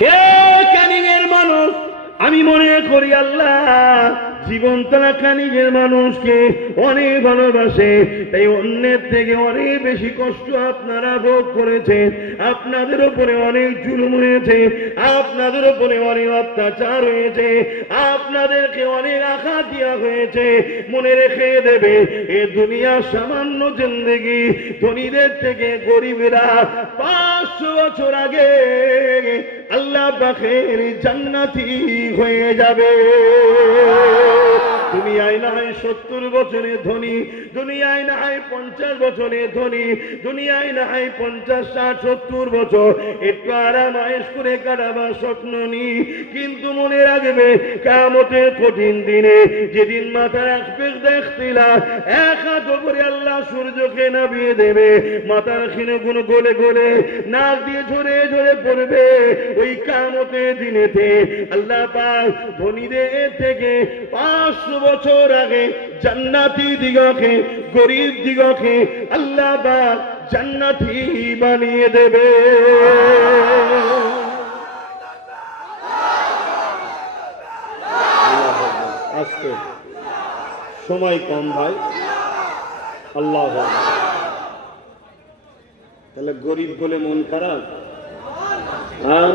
হে ক্যানিংয়ের মানুষ, আমি মনে করি আল্লাহ জীবন তারা ক্যানিংয়ের মানুষকে অনেক ভালোবাসে, তাই অন্যের থেকে অনেক বেশি কষ্ট আপনারা ভোগ করেছেন। আপনাদের উপরে অনেক জুলুম হয়েছে, আপনাদের উপরে অনেক অত্যাচার হয়েছে, আপনাদেরকে অনেক আঘাত দেওয়া হয়েছে। মনে রেখে দেবে, এ দুনিয়ার সামান্য জিন্দেগি, ধনীদের থেকে গরিবেরা 500 বছর আগে আল্লাহ পাকের জান্নাতি হয়ে যাবে। দুনিয়ায় না হয় 70 বছরে ধনী, দুনিয়ায় না হয় 50 বছরে ধনী, দুনিয়ায় না হয় 50, 60, 70 বছর একটু আরাম আয়েশ করে কাটাবার স্বপ্ন নি। কিন্তু মনে রাখবে, কিয়ামতের কঠিন দিনে যেদিন মাথা রাখবে দেখতিলা, এক হাত উপরে আল্লাহ সূর্যকে নামিয়ে দেবে, মাথার খিনে গুলো গলে গলে নাক দিয়ে ঝরে ঝরে পড়বে। ওই কিয়ামতের দিনেতে আল্লাহ পাক ধনীদের থেকে 500 বছর আগে জান্নাতি দিগকে, গরিব দিগকে আল্লাহ পাক জান্নাতি বানিয়ে দেবে। আজকে সময় কম ভাই, আল্লাহ তাহলে গরিব বলে মন খারাপ, আর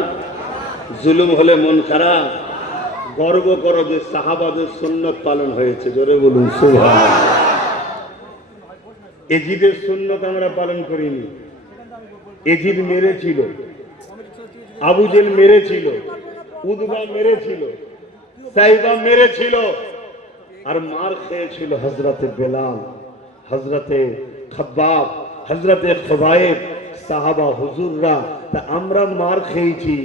জুলুম হলে মন খারাপ? গর্ব করো যে সাহাবাদের সুন্নত পালন হয়েছে, জোরে বলুন সুবহানাল্লাহ। এজিদের সুন্নত আমরা পালন করিনি। এজিদ মেরেছিল, আবু জেল মেরেছিল, উদবা মেরেছিল, সাইবা মেরেছিল, আর মার খেয়েছিল হযরতে বেলাল, হযরতে খাব্বাব, হযরতে খুবাইব, সাহাবা হুজুররা। তা আমরা মার খেয়েছি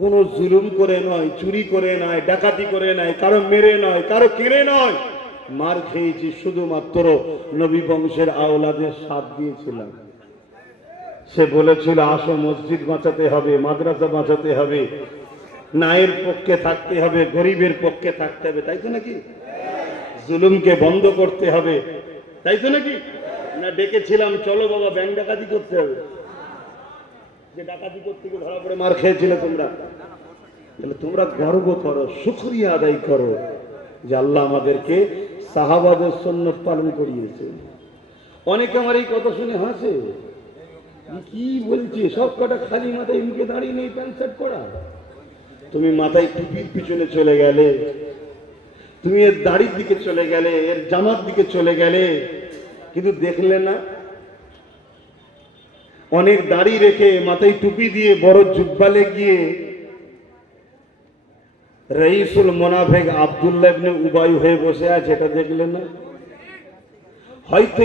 কোন জুলুম করে নয়, চুরি করে নয়, ডাকাতি করে নয়, কারো মেরে নয়, কারো কিনে নয়। মার খেয়েছি শুধুমাত্র নবী বংশের আওলাদের সাথ দিয়েছিলাম। সে বলেছিল, আসো মসজিদ বাঁচাতে হবে, মাদ্রাসা বাঁচাতে হবে, নায়ের পক্ষে থাকতে হবে, গরিবের পক্ষে থাকতে হবে, তাই তো নাকি? জুলুমকে বন্ধ করতে হবে, তাই তো নাকি? না ডেকেছিলাম, চলো বাবা ব্যাংক ডাকাতি করতে হবে। যে ডাকাতি করতে গিয়ে ধরা পড়ে মার খেয়েছিলে তোমরা, তাহলে তোমরা গর্ব করো, শুকরিয়া আদায় করো যে আল্লাহ আমাদেরকে সাহাবাদের সুন্নাত পালন করিয়েছে। অনেকে আমার এই কথা শুনে হাসে, কি বলছি, সব কটা খালি মাথায় মুখে দাঁড়িয়ে নেই, প্যান্ট শার্ট পরা। তুমি মাথায় টুপির পিছনে চলে গেলে, তুমি এর দাড়ির দিকে চলে গেলে, এর জামার দিকে চলে গেলে, কিন্তু দেখলে না অনেক দাড়ি রেখে মাথায় টুপি দিয়ে বড় জুব্বালে গিয়ে রাইসুল মুনাফিক আব্দুল্লাহ ইবনে উবাই হয়ে বসে আছে, এটা দেখলেন না? হয়তো